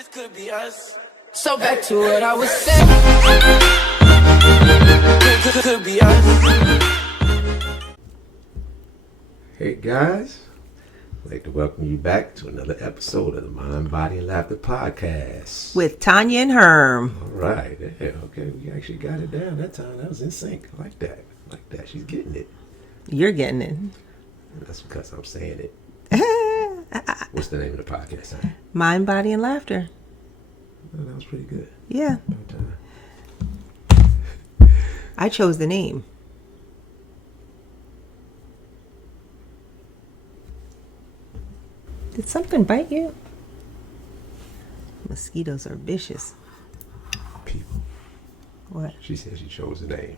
This could be us. So back to what I was saying. Could be us. Hey guys, I'd like to welcome you back to another episode of the Mind, Body, and Laughter podcast. With Tonya and Herm. All right, yeah, okay, we actually got it down that time. That was in sync. I like that. She's getting it. You're getting it. That's because I'm saying it. What's the name of the podcast, huh? Mind, Body, and Laughter. Oh, that was pretty good. Yeah. I chose the name. Did something bite you? Mosquitoes are vicious. People. What? She said she chose the name.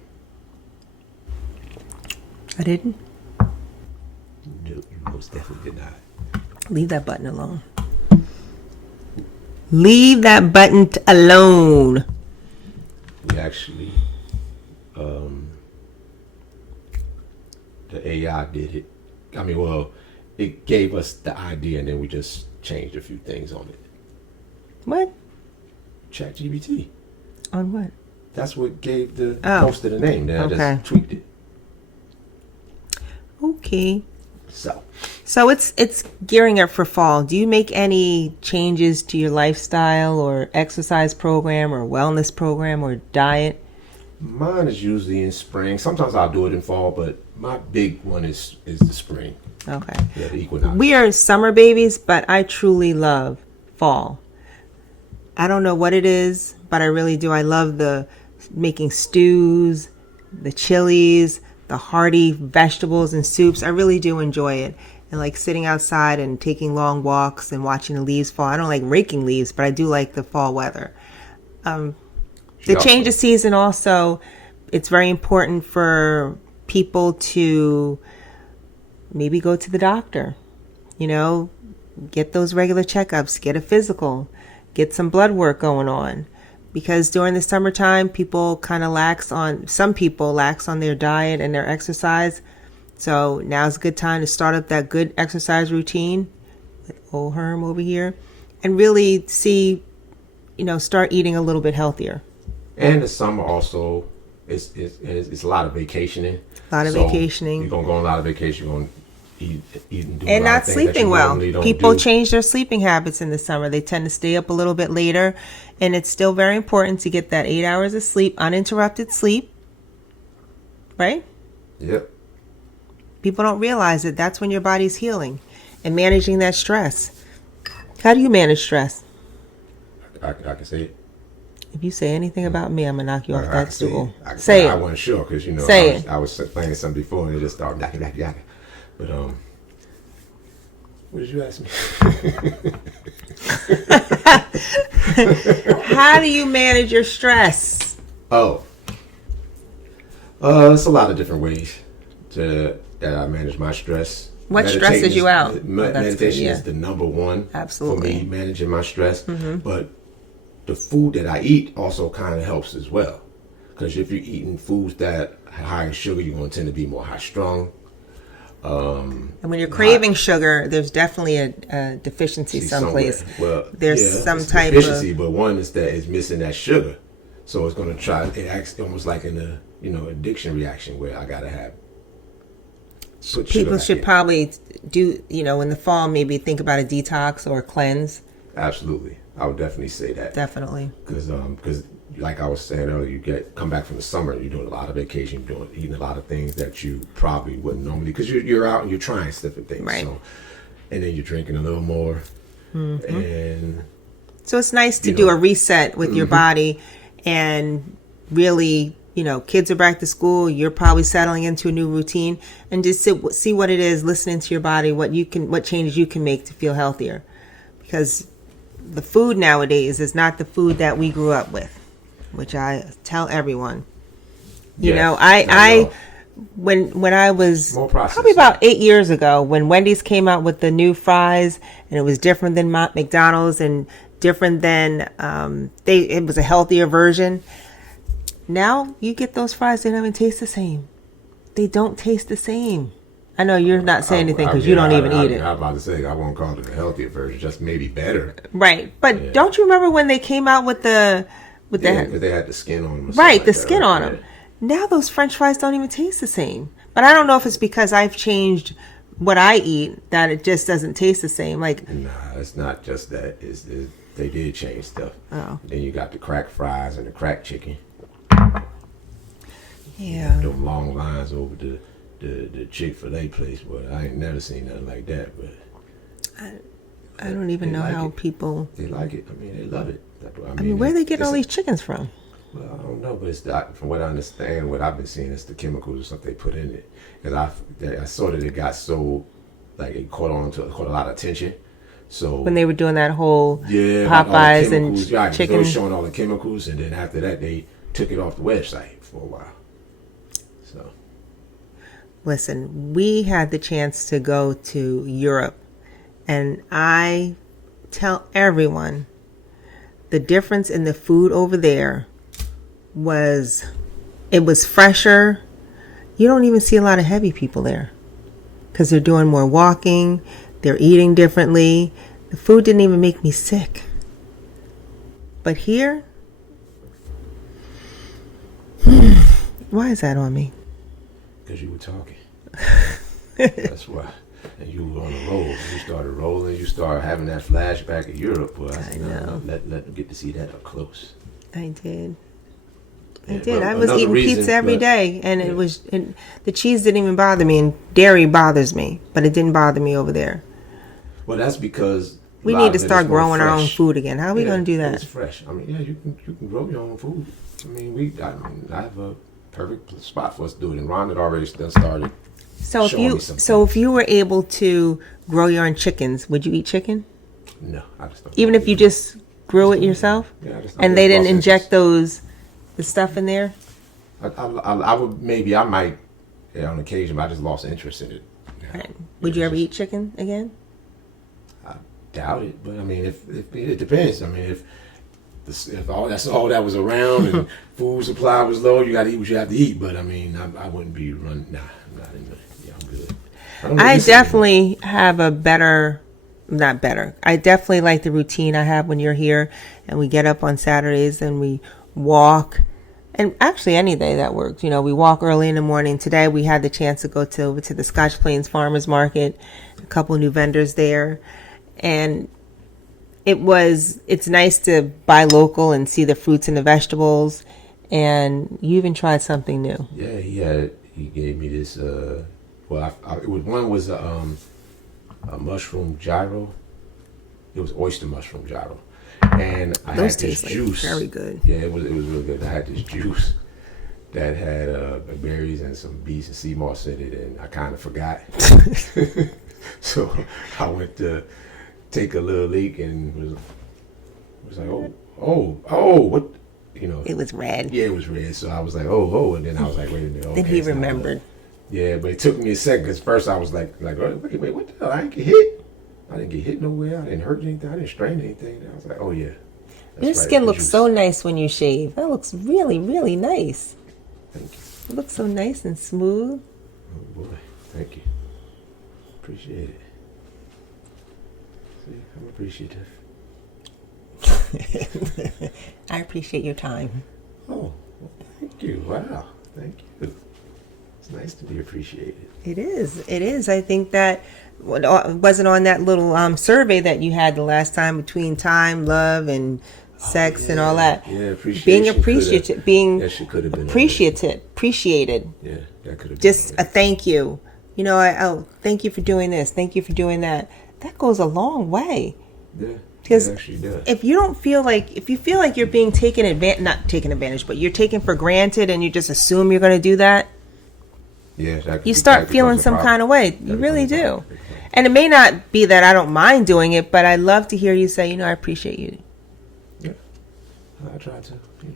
I didn't? No, you most definitely did not. Leave that button alone. Leave that button alone. We actually, the AI did it. I mean, well, it gave us the idea and then we just changed a few things on it. What? ChatGPT. On what? That's what gave the most of the name. Then I just tweaked it. Okay. So it's gearing up for fall. Do you make any changes to your lifestyle or exercise program or wellness program or diet? Mine is usually in spring. Sometimes I'll do it in fall, but my big one is the spring. Okay. Yeah, the equinox. We are summer babies, but I truly love fall. I don't know what it is, but I really do. I love the making stews, the chilies, the hearty vegetables and soups. I really do enjoy it. And like sitting outside and taking long walks and watching the leaves fall. I don't like raking leaves, but I do like the fall weather. The change of season also, it's very important for people to maybe go to the doctor. You know, get those regular checkups, get a physical, get some blood work going on. Because during the summertime, some people lax on their diet and their exercise. So now's a good time to start up that good exercise routine with old Herm over here and really start eating a little bit healthier. And the summer also it's a lot of vacationing. Vacationing. You're going to go on a lot of vacation. You're going to eat and do and a lot not of things sleeping well. People change their sleeping habits in the summer. They tend to stay up a little bit later. And it's still very important to get that 8 hours of sleep, uninterrupted sleep. Right? Yep. People don't realize that that's when your body's healing and managing that stress. How do you manage stress? I can say it. If you say anything about me, I'm going to knock you off that stool. Say it. I wasn't sure because, I was playing something before and it just started knocking. But, what did you ask me? How do you manage your stress? It's a lot of different ways that I manage my stress. What stresses you out? Meditation is the number one. Absolutely. For me, managing my stress. Mm-hmm. But the food that I eat also kind of helps as well. Because if you're eating foods that are high in sugar, you're going to tend to be more high strong. And when you're craving sugar, there's definitely a deficiency someplace. Well, there's some type deficiency, of... but one is that it's missing that sugar. So it's going to it acts almost like an addiction reaction where I got to have... People should probably do, in the fall, maybe think about a detox or a cleanse. Absolutely. I would definitely say that. Definitely. Because like I was saying earlier, you come back from the summer, you're doing a lot of vacation, eating a lot of things that you probably wouldn't normally, because you're out and you're trying different things. Right. So, and then you're drinking a little more. Mm-hmm. And so it's nice to do a reset with your body and really, kids are back to school. You're probably settling into a new routine and just see what it is, listening to your body, what changes you can make to feel healthier. Because the food nowadays is not the food that we grew up with, which I tell everyone. When I was probably about 8 years ago, when Wendy's came out with the new fries, and it was different than McDonald's and different than it was a healthier version. Now you get those fries, they don't even taste the same. They don't taste the same. I know you're not saying anything because you don't even eat it. I was about to say, I won't call it a healthier version, just maybe better. Right. But don't you remember when they came out with the... because they had the skin on them. Right, the skin on them. Now those French fries don't even taste the same. But I don't know if it's because I've changed what I eat that it just doesn't taste the same. Like, nah, it's not just that. They did change stuff. Oh. Then you got the cracked fries and the cracked chicken. Yeah. Those long lines over the Chick-fil-A place, but I ain't never seen nothing like that. But I don't even know like how it. people... They like it. I mean, they love it. I mean, where are they getting all these chickens from? Well, I don't know, but it's not, from what I understand, what I've been seeing, it's the chemicals or stuff they put in it. Because I saw that it got so, like, it caught a lot of attention. So When they were doing that whole Popeyes Popeyes and chicken. They were showing all the chemicals, and then after that, they took it off the website for a while. So, Listen, we had the chance to go to Europe, and I tell everyone the difference in the food over there was fresher. You don't even see a lot of heavy people there because they're doing more walking. They're eating differently. The food didn't even make me sick. But here, why is that on me? because you were talking. That's why. And you were on a roll. You started rolling. You started having that flashback of Europe. Well, I know. Let them get to see that up close. I did. I Yeah, did. but I was eating reason, pizza every day, and the cheese didn't even bother me, and dairy bothers me, but it didn't bother me over there. Well, that's because we need to start growing our own food again. How are we going to do that? It's fresh. I mean, yeah, you can grow your own food. I mean, I have a perfect spot for us to do it, and Ron had already started. So if you were able to grow your own chickens, would you eat chicken? No, I just don't. Even if you just grew it yourself, and they didn't inject the stuff in there. I would maybe I might on occasion, but I just lost interest in it. Right. Would you ever eat chicken again? I doubt it, but I mean, if it depends. I mean, if all that was around and food supply was low, you got to eat what you have to eat. But I mean, I wouldn't be running. Nah, I'm not in the. Yeah, I'm good. I definitely have a better. Not better. I definitely like the routine I have when you're here, and we get up on Saturdays and we walk. And actually, any day that works. You know, we walk early in the morning. Today, we had the chance to go over to the Scotch Plains Farmers Market. A couple new vendors there, and it's nice to buy local and see the fruits and the vegetables. And you even tried something new. Yeah, he gave me this. One was a mushroom gyro. It was oyster mushroom gyro, and I had this juice. Very good. Yeah, it was really good. I had this juice that had berries and some beets and sea moss in it, and I kind of forgot. So I went to take a little leak and was like, oh, what, you know? It was red. Yeah, it was red. So I was like, oh, and then I was like, wait a minute. Okay, then he remembered. Yeah, but it took me a second because first I was like, wait, what the hell? I didn't get hit. I didn't get hit nowhere. I didn't hurt anything. I didn't strain anything. And I was like, oh yeah. Your skin looks so nice when you shave. That looks really, really nice. Thank you. It looks so nice and smooth. Oh boy, thank you. Appreciate it. See, I'm appreciative. I appreciate your time. Oh, well, thank you. Wow, thank you. It's nice to be appreciated. It is. I think that wasn't on that little survey that you had the last time between time, love, and sex and all that. Yeah, appreciation. Being appreciative, appreciated. Yeah, that could have just a thank you. You know, thank you for doing this. Thank you for doing that. That goes a long way. Yeah. Because if you feel like you're being not taken advantage, but you're taken for granted, and you just assume you're going to do that. Yeah, you start feeling some kind of way. You really do. And it may not be that I don't mind doing it, but I love to hear you say, you know, I appreciate you. Yeah, I try to. You know,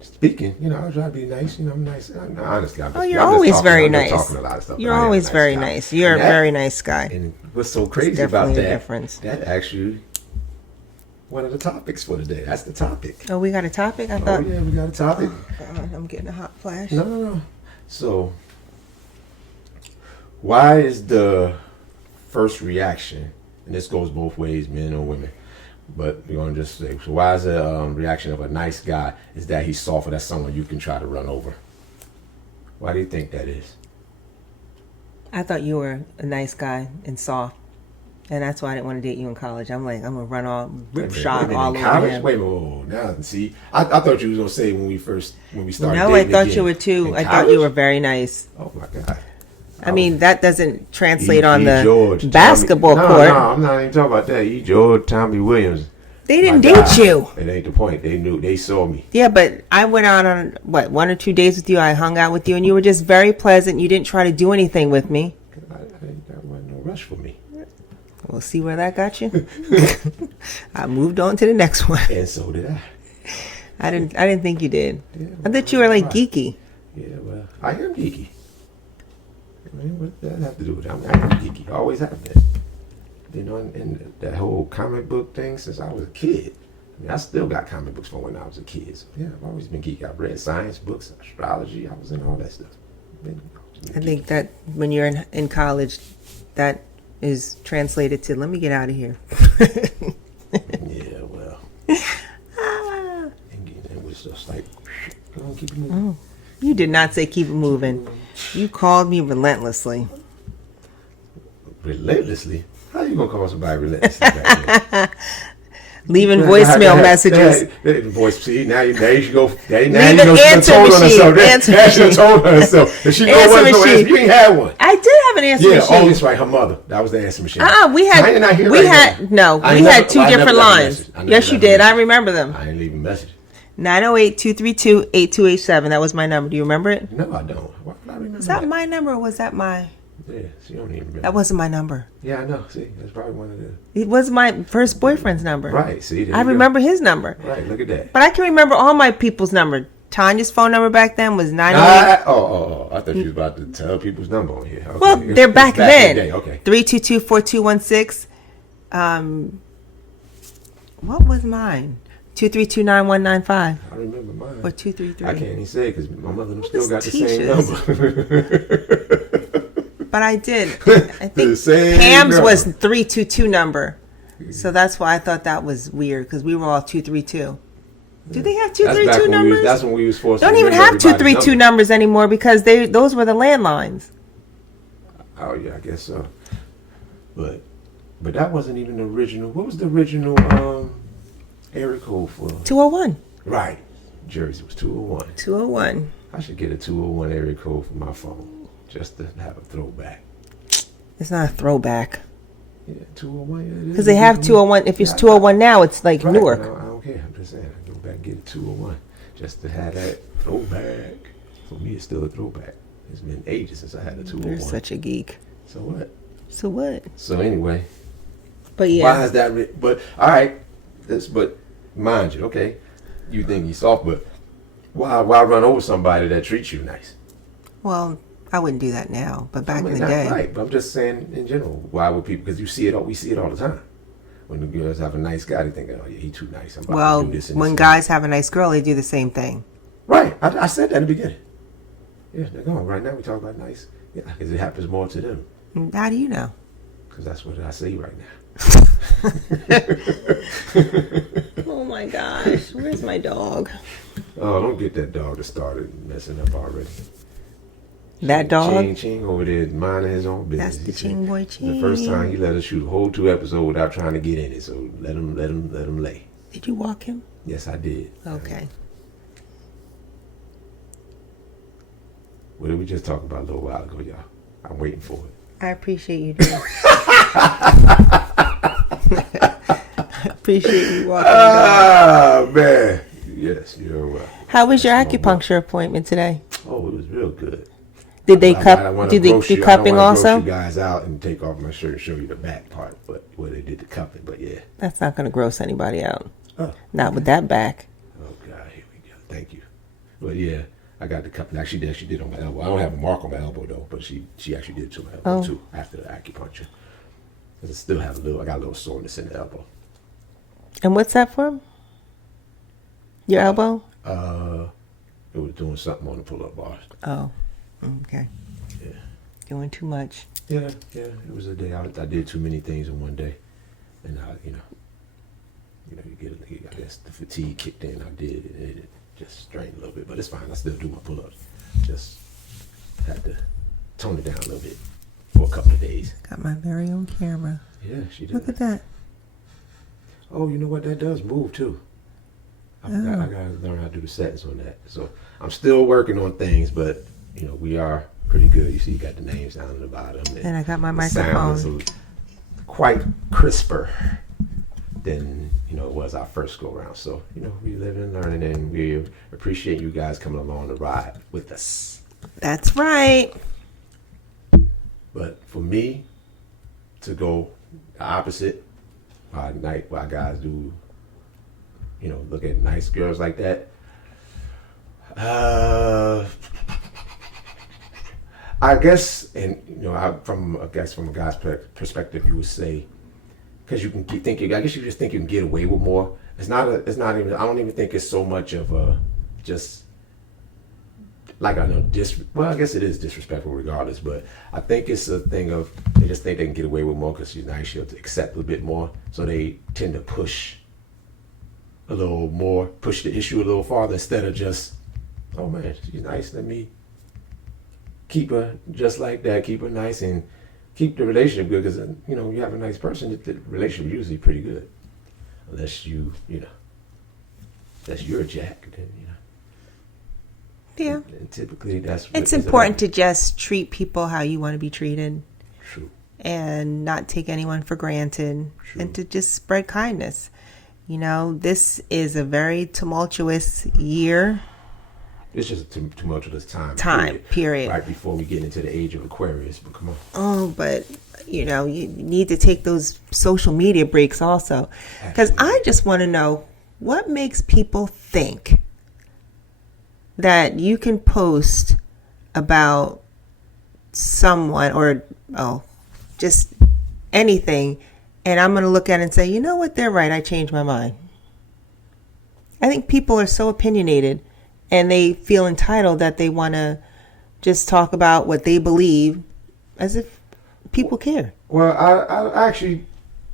speaking, you know, I try to be nice. You know, I'm nice. Honestly, you're always very nice. Talking a lot of stuff. You're always very nice. You're a very nice guy. And what's so crazy about that? That actually one of the topics for today. That's the topic. Oh, we got a topic? I thought. Oh yeah, we got a topic. God, I'm getting a hot flash. No. So, Why is the first reaction, and this goes both ways, men or women, but we're going to just say, so why is the reaction of a nice guy is that he's soft or that's someone you can try to run over? Why do you think that is? I thought you were a nice guy and soft. And that's why I didn't want to date you in college. I'm like, I'm going to run all, rip shot all over him. Wait a minute, whoa, now, see, I thought you was going to say when we started no, dating I thought again. you were too. I In thought college? you were very nice. Oh, my God. I mean, that doesn't translate on the George, basketball Tommy, court. No, I'm not even talking about that. E. George, Tommy Williams. They didn't My date God. you. It ain't the point. They saw me. Yeah, but I went out on, 1 or 2 days with you. I hung out with you, and you were just very pleasant. You didn't try to do anything with me. That wasn't no rush for me. We'll see where that got you. I moved on to the next one. And so did I. I didn't think you did. Yeah, I thought you were like geeky. Yeah, well, I am geeky. I mean, what does that have to do with it? I am geeky. I always have been. You know, and that whole comic book thing since I was a kid. I mean, I still got comic books from when I was a kid. So, yeah, I've always been geeky. I've read science books, astrology. I was in all that stuff. I think that when you're in college, that is translated to, let me get out of here. Yeah, well. And it was just like, go on, keep it moving. Oh, you did not say keep it moving. You called me relentlessly. Relentlessly? How you gonna call somebody relentlessly back then? Leaving voicemail messages. See, now you should go. Now Leave you an know she done answer told on machine. herself. Answer Now she done machine. told on herself. If she know Answer was no machine. answer, you ain't had one. I did have an answer Yeah, machine. oh, that's right. Her mother. That was the answer machine. We had I ain't not here we right had now. no, I we ain't had never- two I never different left a lines. message. I never Yes, you left a did. I message. remember them. I ain't leaving a message. 908-232-8287. That was my number. Do you remember it? No, I don't. Why would I remember Was that my number or was that my... Yeah, she don't even remember. That wasn't my number. Yeah, I know. See, that's probably one of the... It was my first boyfriend's number. Right, see, there I you go. remember his number. Right, look at that. But I can remember all my people's number. Tanya's phone number back then was 908. I thought you was about to tell people's number on here. Okay. Well, they're back in then. the day, okay. 322-4216. What was mine? 232-9195. I remember mine. Or 233. I can't even say it because my mother them What still is got the same Tisha's? number. But I did. I The think same Pam's number. was 322 number. So that's why I thought that was weird because we were all 232. Do they have That's back 232 when numbers? that's when we was forced Don't to even remember have everybody's 232 number. numbers anymore because those were the landlines. Oh yeah, I guess so. But that wasn't even the original. What was the original area code for? 201. Right. Jersey was 201. 201. I should get a 201 area code for my phone just to have a throwback. It's not a throwback. Yeah, 201. Yeah, Because they have 201. If it's Yeah, 201 now, it's like right, Newark. I don't care. I'm just saying. I go back and get a 201 just to have that throwback. For me, it's still a throwback. It's been ages since I had a 201. You're such a geek. So what? So what? So anyway, But yeah. why is that? But all right, but mind you, okay, you think he's soft, but why run over somebody that treats you nice? Well, I wouldn't do that now, but back I mean, in the not day. right, but I'm just saying in general, why would people? Because we see it all the time. When the girls have a nice guy, they think, oh yeah, he too nice. I'm about Well, to do this and when this guys have a nice girl, they do the same thing. right, I said that in the beginning. Yeah, they're going right now. We talk about nice, yeah, because it happens more to them. How do you know? Because that's what I say right now. Oh my gosh, where's my dog? Oh, don't get that dog that started messing up already. That dog? Ching Ching over there minding his own business. That's the He said Ching boy Ching. The first time he let us shoot a whole 2 episodes without trying to get in it, so let him lay. Did you walk him? Yes, I did. Okay. What did we just talk about a little while ago, y'all? I'm waiting for it. I appreciate you doing. I appreciate you walking. Ah, man. Yes, you're welcome. How was your That's my acupuncture appointment today? Oh, it was real good. Did they I cup? don't wanna Did they gross do you- cupping I don't wanna gross also? you guys out and take off my shirt and show you the back part, but where they did the cupping. But yeah. That's not going to gross anybody out. Oh, Not with that back. oh God, here we go. Thank you. But yeah, I got the cupping. Actually, she did on my elbow. I don't have a mark on my elbow though, but she actually did it to my elbow Oh. too after the acupuncture. 'Cause I still have I got a little soreness in the elbow. And what's that for? Your elbow? It was doing something on the pull-up bars. Oh, okay. Yeah. Doing too much. Yeah. It was a day I did too many things in one day, and you get, I guess the fatigue kicked in. I did, and it just strained a little bit, but it's fine. I still do my pull-ups. Just had to tone it down a little bit for a couple of days. Got my very own camera. Yeah, she did. Look at that. Oh, you know what? That does move too. I gotta learn how to do the settings on that. So I'm still working on things, but we are pretty good. You see, you got the names down at the bottom, and I got my the sound microphone. is quite crisper than it was our first go around. So we live and learning, and we appreciate you guys coming along the ride with us. That's right. But for me to go the opposite, by night, why guys do, look at nice girls like that. I guess, and from a guy's perspective, you would say, because you can I guess you just think you can get away with more. It's not even. I don't even think it's so much of a just like I know well, I guess it is disrespectful regardless, but I think it's a thing of they just think they can get away with more because she's nice. She'll accept a bit more, so they tend to push a little more, push the issue a little farther instead of just, oh man, she's nice. Let me keep her just like that. Keep her nice and keep the relationship good because you have a nice person, the relationship usually pretty good, unless unless you're a jack, then Yeah. And typically that's It's important to just treat people how you want to be treated. True. And not take anyone for granted. True. And to just spread kindness. This is a very tumultuous year. It's just a tumultuous time. Period. Right before we get into the age of Aquarius, but come on. Oh, but you need to take those social media breaks also. Because I just want to know what makes people think that you can post about someone or just anything, and I'm going to look at it and say, you know what, they're right, I changed my mind. I think people are so opinionated and they feel entitled that they want to just talk about what they believe as if people care. Well, I actually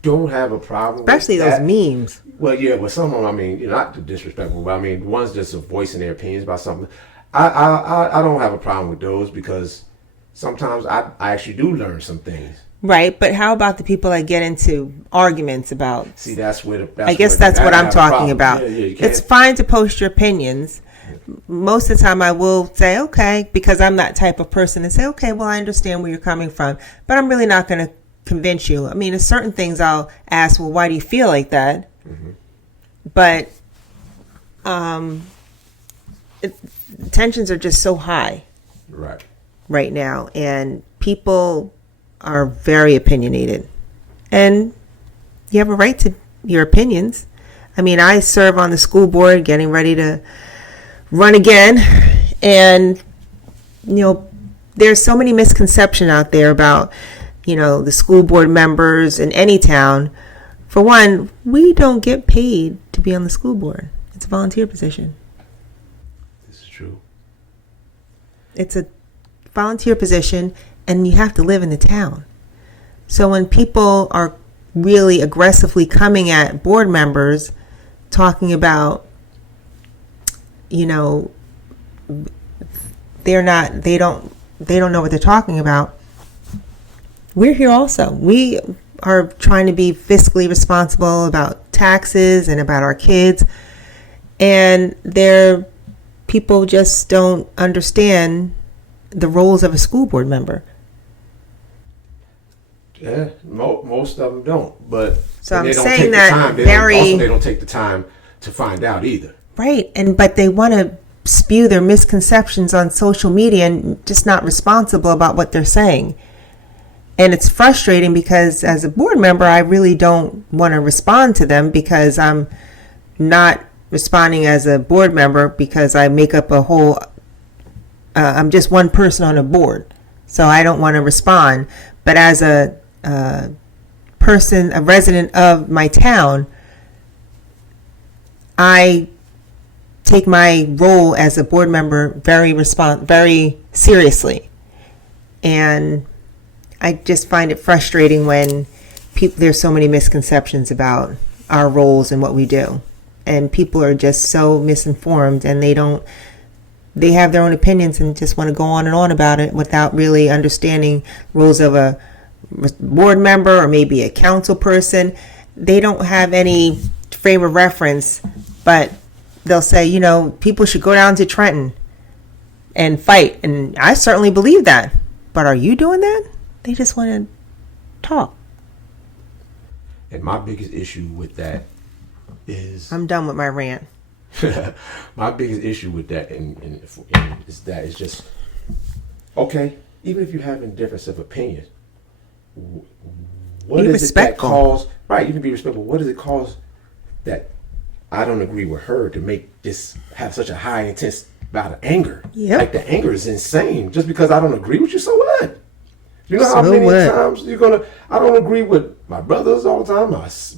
don't have a problem especially with those that. Memes. Well, yeah, but some of them, I mean, not too disrespectful, but I mean, the ones just voicing their opinions about something. I don't have a problem with those because sometimes I actually do learn some things. Right, but how about the people that get into arguments about? See, that's where I guess that's what I'm talking about. It's fine to post your opinions. Most of the time I will say, okay, because I'm that type of person, and say, okay, well, I understand where you're coming from, but I'm really not going to convince you. I mean, there's certain things I'll ask, well, why do you feel like that? Mm-hmm. But tensions are just so high right now, and people are very opinionated, and you have a right to your opinions. I mean, I serve on the school board, getting ready to run again, and there's so many misconceptions out there about the school board members in any town. For one, we don't get paid to be on the school board. It's a volunteer position. This is true. It's a volunteer position, and you have to live in the town. So when people are really aggressively coming at board members, talking about, they don't know what they're talking about. We're here also. We are trying to be fiscally responsible about taxes and about our kids, and people just don't understand the roles of a school board member. Yeah, most of them don't. But so I'm they don't saying take that the time. They don't take the time to find out either. Right, but they want to spew their misconceptions on social media and just not responsible about what they're saying. And it's frustrating because as a board member, I really don't want to respond to them because I'm not responding as a board member because I make up a whole, I'm just one person on a board. So I don't want to respond. But as a person, a resident of my town, I take my role as a board member very seriously. And I just find it frustrating when there's so many misconceptions about our roles and what we do. And people are just so misinformed, and they have their own opinions and just want to go on and on about it without really understanding roles of a board member or maybe a council person. They don't have any frame of reference, but they'll say, people should go down to Trenton and fight. And I certainly believe that. But are you doing that? They just want to talk. And my biggest issue with that is... I'm done with my rant. My biggest issue with that is that it's just, okay, even if you're having difference of opinion, what is it that cause... Right, you can be respectful. What does it cause that I don't agree with her to make this have such a high intense bout of anger? Yep. Like, the anger is insane. Just because I don't agree with you, so what? You know how many times I don't agree with my brothers all the time,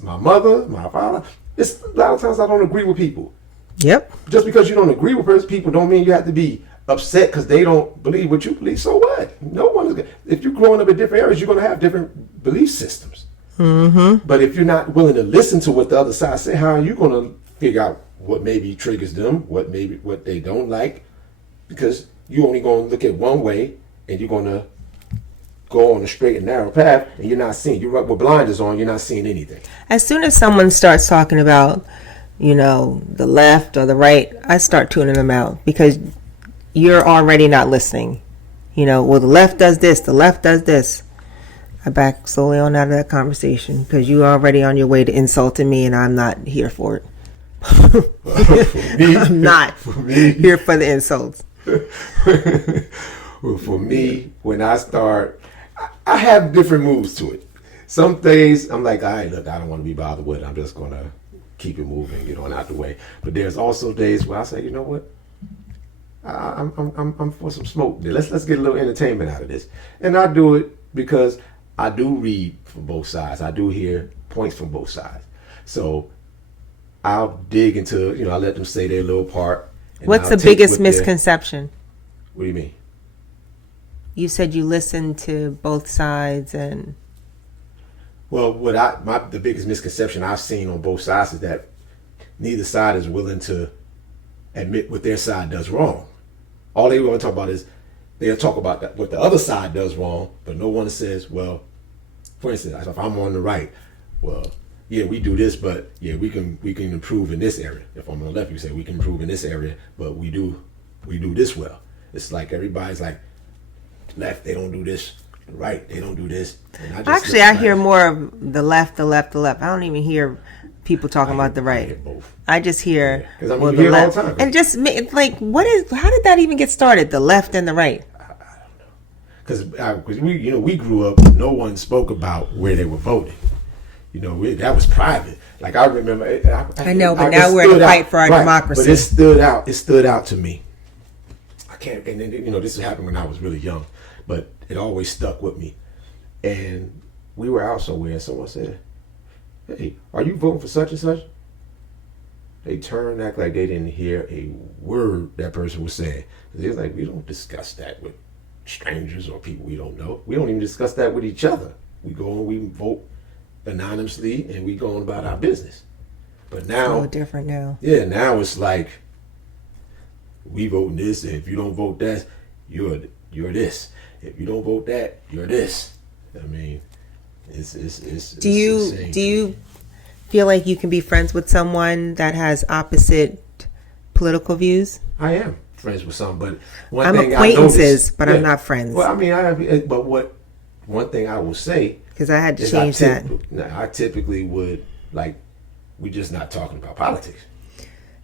my mother, my father. It's a lot of times I don't agree with people. Yep. Just because you don't agree with people don't mean you have to be upset because they don't believe what you believe. So what? No one is. If you're growing up in different areas, you're going to have different belief systems. Mm-hmm. But if you're not willing to listen to what the other side say, how are you going to figure out what maybe triggers them, what they don't like? Because you only going to look at one way, and you're going to go on a straight and narrow path, and you're not seeing. You're with blinders on. You're not seeing anything. As soon as someone starts talking about, the left or the right, I start tuning them out because you're already not listening. Well, the left does this, the left does this. I back slowly on out of that conversation because you're already on your way to insulting me, and I'm not here for it. I'm not here for the insults. Well, for me, when I start, I have different moves to it. Some days I'm like, all right, look, I don't want to be bothered with it. I'm just going to keep it moving, get on out the way. But there's also days where I say, you know what? I'm for some smoke. Let's get a little entertainment out of this. And I do it because I do read from both sides. I do hear points from both sides. So I'll dig into, I let them say their little part. What's the biggest misconception? What do you mean? You said you listened to both sides and... Well, the biggest misconception I've seen on both sides is that neither side is willing to admit what their side does wrong. All they want to talk about is they'll talk about what the other side does wrong, but no one says, well, for instance, if I'm on the right, well, yeah, we do this, but yeah, we can improve in this area. If I'm on the left, you say we can improve in this area, but we do this well. It's like everybody's like, left, they don't do this. Right, they don't do this. And I hear more of the left. I don't even hear people talking about the right. I just hear the left. All the time. And just how did that even get started? The left and the right. I don't know, because we grew up. No one spoke about where they were voting. That was private. Like I remember. I know, but now we're in a fight for our democracy. But it stood out. It stood out to me. I can't. And then this happened when I was really young, but it always stuck with me. And we were out somewhere, and someone said, "Hey, are you voting for such and such?" They turned, act like they didn't hear a word that person was saying. They was like, "We don't discuss that with strangers or people we don't know. We don't even discuss that with each other. We go and we vote anonymously, and we go on about our business." But now, so different now. Yeah, now it's like we voting this, and if you don't vote that, you're this. If you don't vote that, you're this. I mean, it's do you feel like you can be friends with someone that has opposite political views? I am friends with some, but I'm acquaintances, but I'm not friends. Well, I mean, one thing I will say, because I had to change that. I typically would we're just not talking about politics.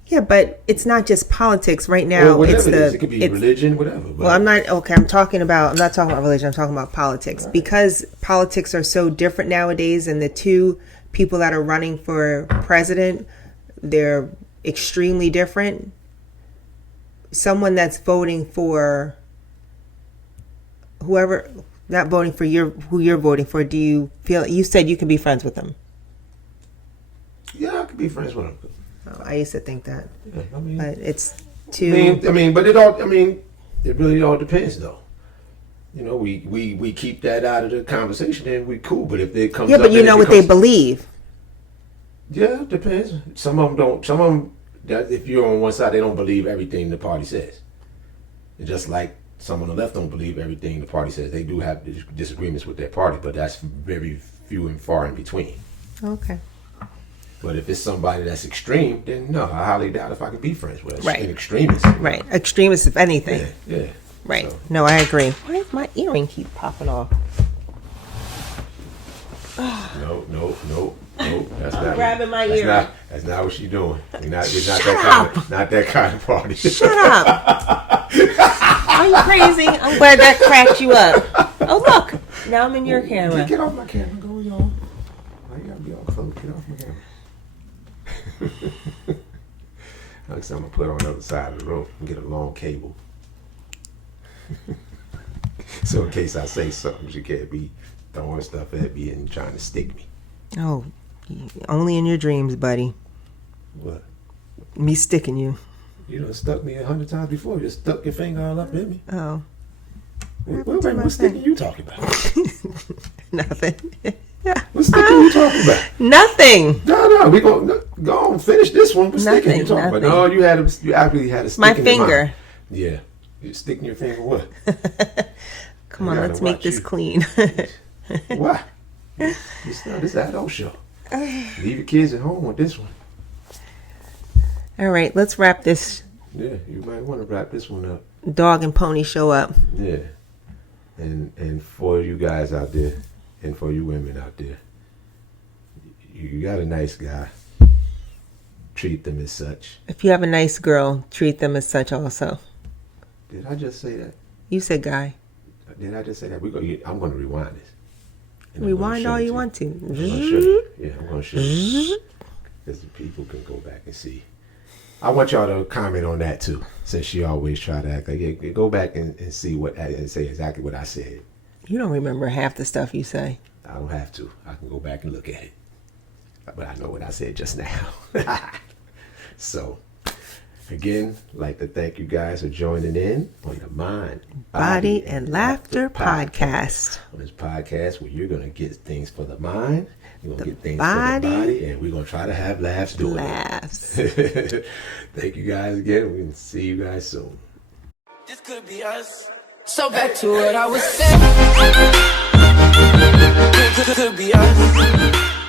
Yeah, but it's not just politics right now. Well, it could be religion, whatever. But. Well, I'm not talking about religion. I'm talking about politics, because politics are so different nowadays, and the two people that are running for president, they're extremely different. Someone that's voting for whoever, not voting for who you're voting for, do you feel, you said you can be friends with them? Yeah, I could be friends with them. I used to think that, yeah, but it's too. But it really all depends, though. we keep that out of the conversation, then we cool. But if it comes Yeah, up, but you then know it what they becomes- believe. Yeah, it depends. Some of them don't. Some of them, if you're on one side, they don't believe everything the party says. And just like some on the left don't believe everything the party says. They do have disagreements with their party, but that's very few and far in between. Okay. But if it's somebody that's extreme, then no, I highly doubt if I can be friends with Right. an extremist. Right. Extremists, if anything. Yeah. Right. So, No, I agree. Why does my earring keep popping off? no. That's not grabbing my that's ear. That's not what she's doing. We're not Shut not that kind of party. Shut up. Are you crazy? I'm glad that cracked you up. Oh, look. Now I'm in your camera. Get off my camera. Go on. Why you gotta be all close? Get off my camera. Next time I'm gonna put it on the other side of the room and get a long cable. So in case I say something, she can't be throwing stuff at me and trying to stick me. Oh, only in your dreams, buddy. What? Me sticking you. You done stuck me 100 times before. You just stuck your finger all up in me. Oh. What sticking you talking about? Nothing. What sticking you talking about? Nothing. No, we gonna go on finish this one. What sticking you talking about? Nothing. No, you actually had a stick My in your finger. mind. Yeah, you sticking your finger what? Come I on, gotta let's make watch this you. clean. Why? This is an adult show. Leave your kids at home with this one. All right, let's wrap this Yeah, you might want to wrap this one up. dog and pony show up. Yeah, and for you guys out there, and for you women out there, you got a nice guy. Treat them as such. If you have a nice girl, treat them as such also. Did I just say that? You said guy. Did I just say that? I'm going to rewind this. And I'm Rewind gonna all show it you to want to. I'm gonna show you. Yeah, I'm going to show you. Because the people can go back and see. I want y'all to comment on that too. Since she always try to act like, yeah, go back and see what and say exactly what I said. You don't remember half the stuff you say. I don't have to. I can go back and look at it. But I know what I said just now. So, again, like to thank you guys for joining in on the Mind, Body and Laughter Podcast. On this podcast where you're going to get things for the mind, you're going to get things body, for the body, and we're going to try to have laughs doing Laughs. it. Thank you guys again. We'll see you guys soon. This could be us. So back to what I was saying. Could be us.